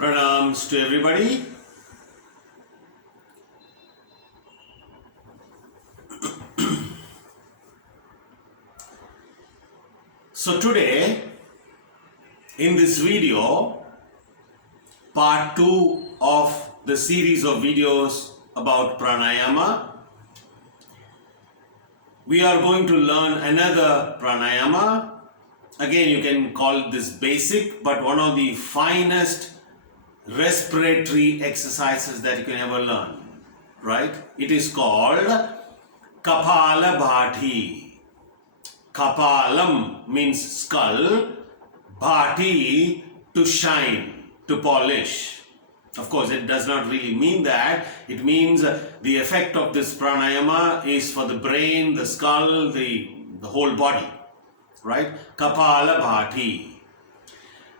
Pranams to everybody. So today, in this video, part 2 of the series of videos about pranayama, we are going to learn another pranayama. Again, you can call this basic, but one of the finest respiratory exercises that you can ever learn, right? It is called Kapalabhati. Kapalam means skull, bhati to shine, to polish. Of course, it does not really mean that. It means the effect of this pranayama is for the brain, the skull, the whole body, right? Kapalabhati.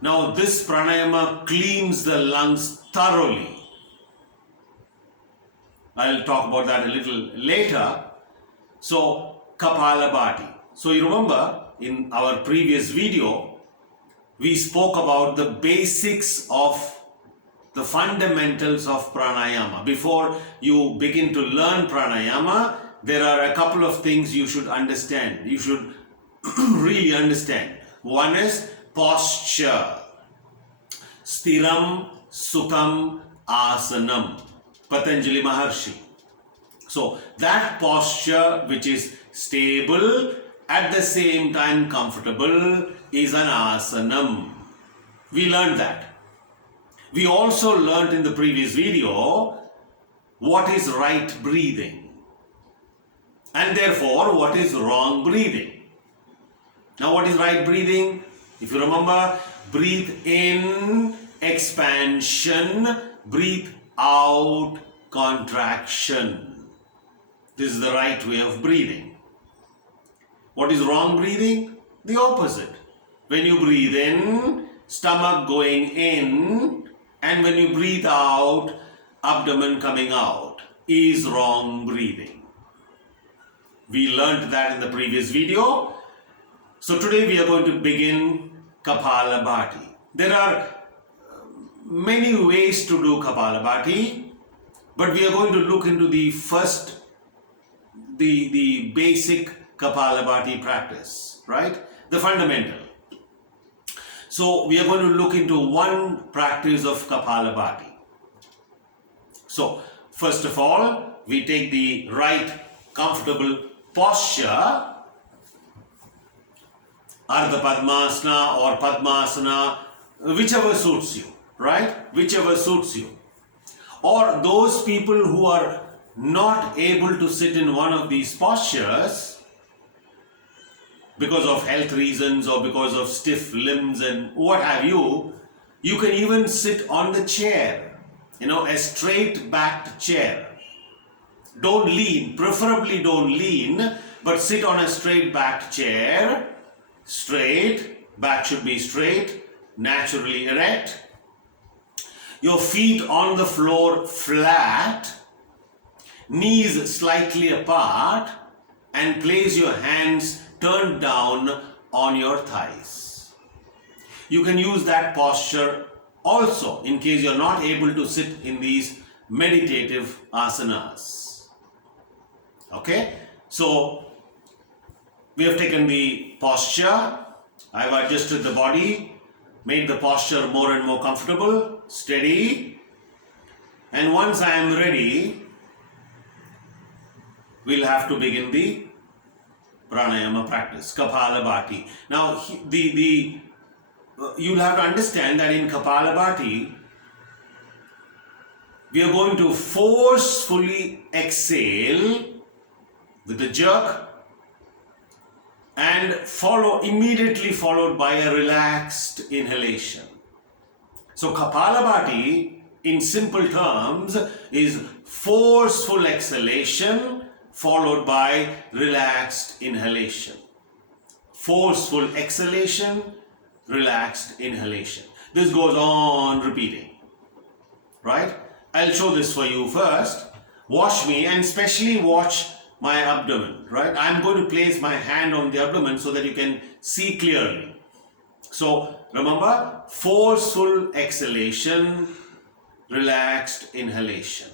Now, this pranayama cleans the lungs thoroughly. I'll talk about that a little later. So, Kapalabhati. So, you remember in our previous video, we spoke about the basics of the fundamentals of pranayama. Before you begin to learn pranayama, there are a couple of things you should understand. You should really understand. One is posture. Stiram Sukham Asanam. Patanjali Maharshi. So that posture which is stable, at the same time comfortable, is an asanam. We learned that. We also learned in the previous video what is right breathing and therefore what is wrong breathing. Now, what is right breathing? If you remember, breathe in, expansion, breathe out, contraction. This is the right way of breathing. What is wrong breathing? The opposite. When you breathe in, stomach going in, and when you breathe out, abdomen coming out, is wrong breathing. We learned that in the previous video. So today we are going to begin Kapalabhati. There are many ways to do Kapalabhati, but we are going to look into the first, the basic Kapalabhati practice, right? The fundamental. So we are going to look into one practice of Kapalabhati. So first of all, we take the right comfortable posture, Ardha Padmasana or Padmasana, whichever suits you, right? Whichever suits you. Or those people who are not able to sit in one of these postures because of health reasons or because of stiff limbs and what have you, you can even sit on the chair, a straight backed chair. Don't lean, preferably don't lean, but sit on a straight backed chair. Straight, back should be straight, naturally erect. Your feet on the floor flat, knees slightly apart, and place your hands turned down on your thighs. You can use that posture also in case you're not able to sit in these meditative asanas. Okay? So, we have taken the posture, I have adjusted the body, made the posture more and more comfortable, steady, and once I am ready, we'll have to begin the pranayama practice, Kapalabhati. Now, you'll have to understand that in Kapalabhati, we are going to forcefully exhale with a jerk and immediately followed by a relaxed inhalation. So Kapalabhati, in simple terms, is forceful exhalation followed by relaxed inhalation. Forceful exhalation, relaxed inhalation. This goes on repeating, right? I'll show this for you first. Watch me and especially watch my abdomen, right? I'm going to place my hand on the abdomen so that you can see clearly. So remember, forceful exhalation, relaxed inhalation.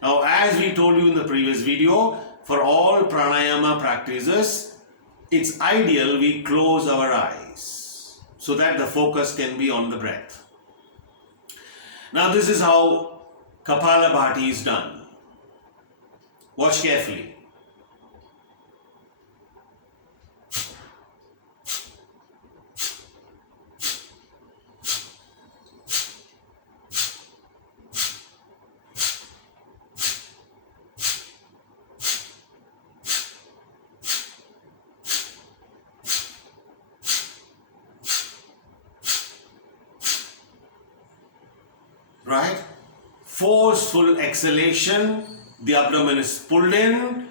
Now, as we told you in the previous video, for all pranayama practices, it's ideal we close our eyes so that the focus can be on the breath. Now, this is how Kapalabhati is done. Watch carefully. Right? Forceful exhalation, the abdomen is pulled in,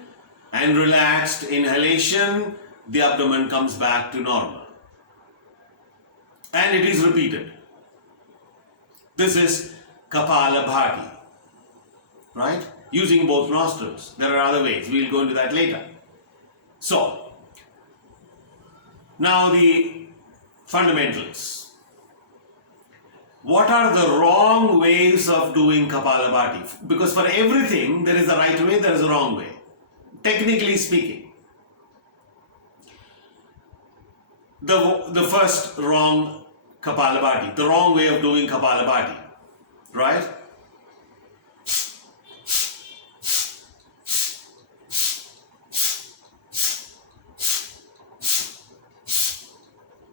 and relaxed inhalation, the abdomen comes back to normal. And it is repeated. This is Kapalabhati. Right? Using both nostrils. There are other ways. We will go into that later. So, now the fundamentals. What are the wrong ways of doing Kapalabhati? Because for everything, there is a right way, there is a wrong way. Technically speaking. The first wrong Kapalabhati, the wrong way of doing Kapalabhati, right?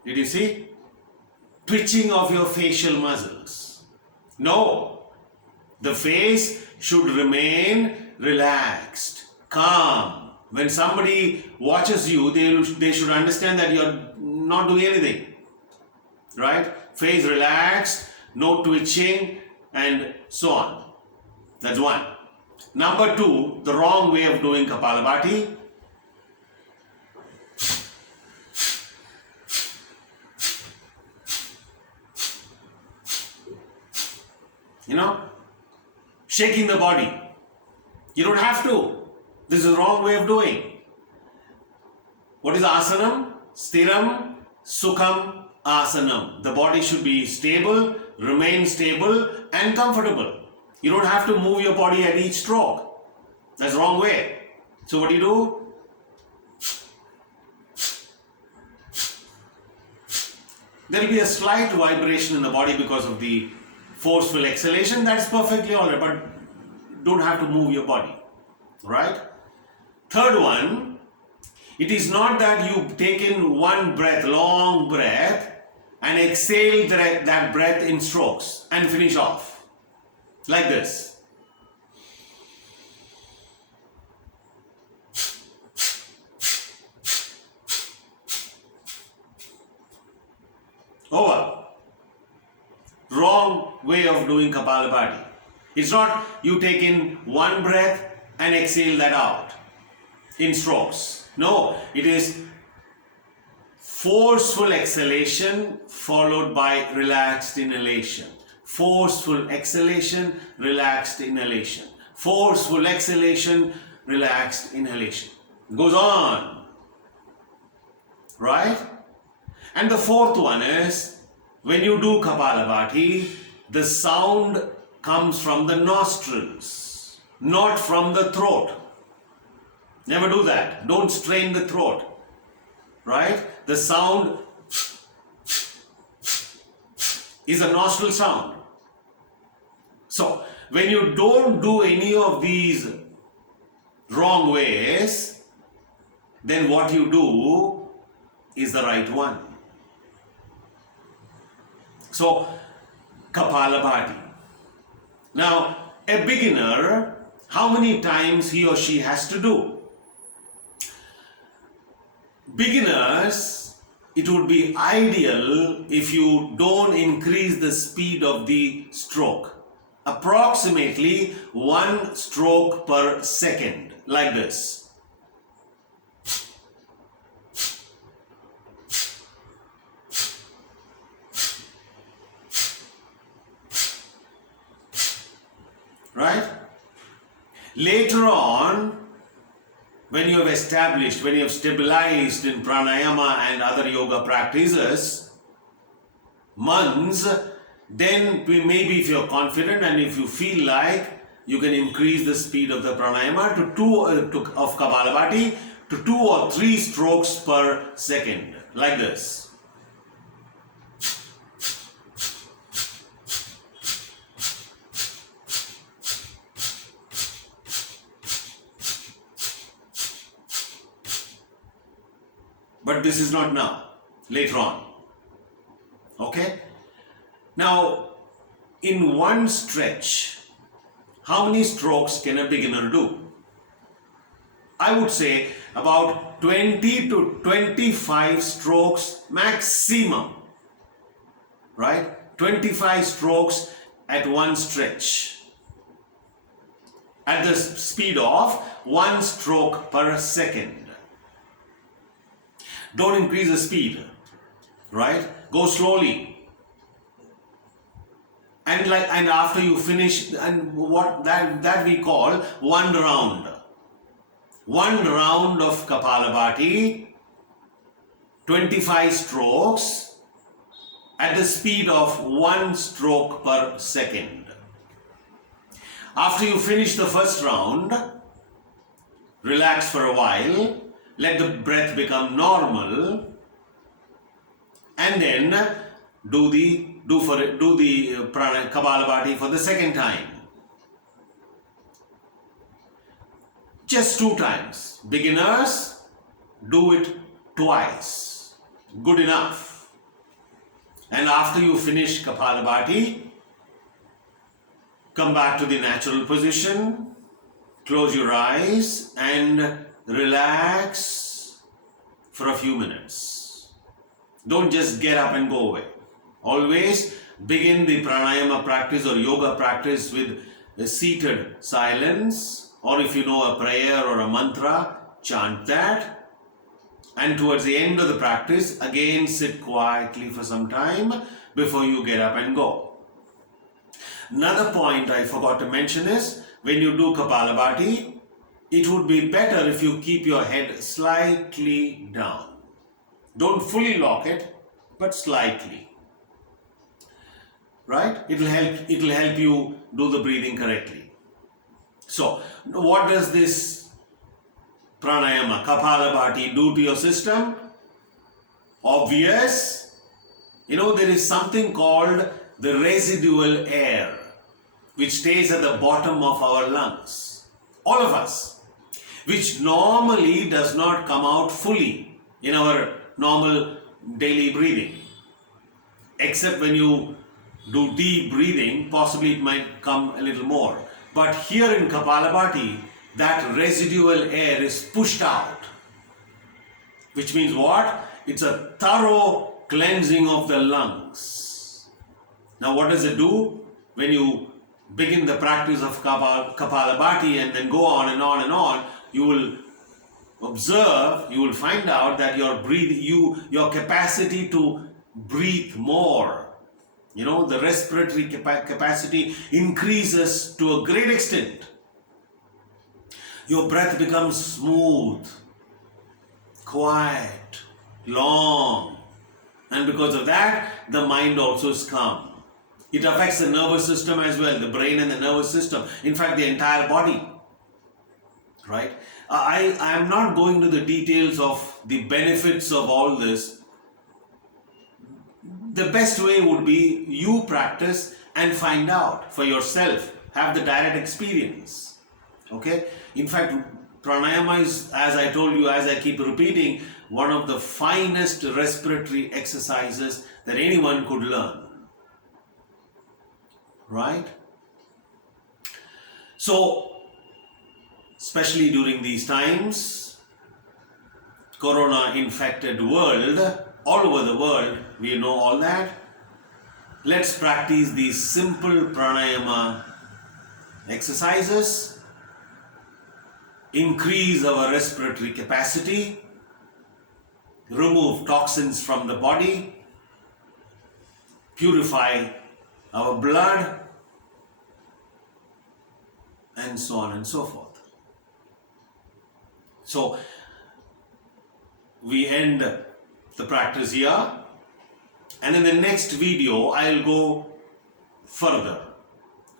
Did you see? Twitching of your facial muscles. No. The face should remain relaxed, calm. When somebody watches you, they should understand that you're not doing anything. Right? Face relaxed, no twitching, and so on. That's one. Number two, the wrong way of doing Kapalabhati. Shaking the body. You don't have to. This is the wrong way of doing. What is asanam? Stiram, sukham, asanam. The body should be stable, remain stable and comfortable. You don't have to move your body at each stroke. That's the wrong way. So what do? There will be a slight vibration in the body because of the forceful exhalation. That's perfectly alright, but don't have to move your body. Right? Third one, it is not that you take in one breath, long breath, and exhale that breath in strokes and finish off. Like this. Over. Wrong way of doing Kapalabhati. It's not you take in one breath and exhale that out in strokes. No, it is forceful exhalation followed by relaxed inhalation. Forceful exhalation, relaxed inhalation. Forceful exhalation, relaxed inhalation. It goes on. Right? And the fourth one is, when you do Kapalabhati, the sound comes from the nostrils, not from the throat. Never do that. Don't strain the throat. Right? The sound is a nostril sound. So, when you don't do any of these wrong ways, then what you do is the right one. So, Kapalabhati. Now, a beginner, how many times he or she has to do? Beginners, it would be ideal if you don't increase the speed of the stroke. Approximately 1 stroke per second, like this. Right? Later on, when you have established, when you have stabilized in pranayama and other yoga practices, months, then maybe if you're confident and if you feel like, you can increase the speed of the pranayama of Kapalabhati to 2 or 3 strokes per second, like this. But this is not now, later on. Okay? Now, in one stretch, how many strokes can a beginner do? I would say about 20 to 25 strokes maximum. Right? 25 strokes at one stretch. At the speed of 1 stroke per second. Don't increase the speed, right? Go slowly. And after you finish, and what that we call one round. One round of Kapalabhati, 25 strokes at the speed of 1 stroke per second. After you finish the first round, relax for a while. Let the breath become normal, and then do the Kapalabhati for the second time. Just 2 times. Beginners, do it twice. Good enough. And after you finish Kapalabhati, come back to the natural position, close your eyes and relax for a few minutes. Don't just get up and go away. Always begin the pranayama practice or yoga practice with a seated silence, or if you know a prayer or a mantra, chant that. And towards the end of the practice, again sit quietly for some time before you get up and go. Another point I forgot to mention is, when you do Kapalabhati, it would be better if you keep your head slightly down. Don't fully lock it, but slightly. Right? It will help you do the breathing correctly. So, what does this pranayama, Kapalabhati, do to your system? Obvious. There is something called the residual air, which stays at the bottom of our lungs. All of us. Which normally does not come out fully in our normal daily breathing. Except when you do deep breathing, possibly it might come a little more. But here in Kapalabhati, that residual air is pushed out. Which means what? It's a thorough cleansing of the lungs. Now what does it do? When you begin the practice of Kapalabhati and then go on and on and on, you will observe, you will find out that your capacity to breathe more, the respiratory capacity increases to a great extent. Your breath becomes smooth, quiet, long, and because of that, the mind also is calm. It affects the nervous system as well, the brain and the nervous system, in fact the entire body. Right? I am not going to the details of the benefits of all this. The best way would be you practice and find out for yourself. Have the direct experience. Okay? In fact, pranayama is, as I told you, as I keep repeating, one of the finest respiratory exercises that anyone could learn. Right? So, especially during these times, corona-infected world, all over the world, we know all that. Let's practice these simple pranayama exercises, increase our respiratory capacity, remove toxins from the body, purify our blood, and so on and so forth. So, we end the practice here, And in the next video, I'll go further,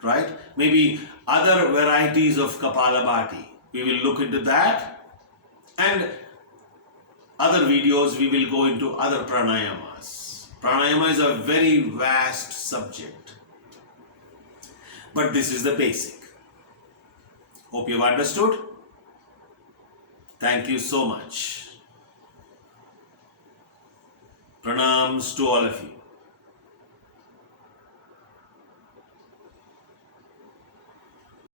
right? Maybe other varieties of Kapalabhati. We will look into that. And other videos, we will go into other pranayamas. Pranayama is a very vast subject. But this is the basic. Hope you've understood. Thank you so much. Pranams to all of you.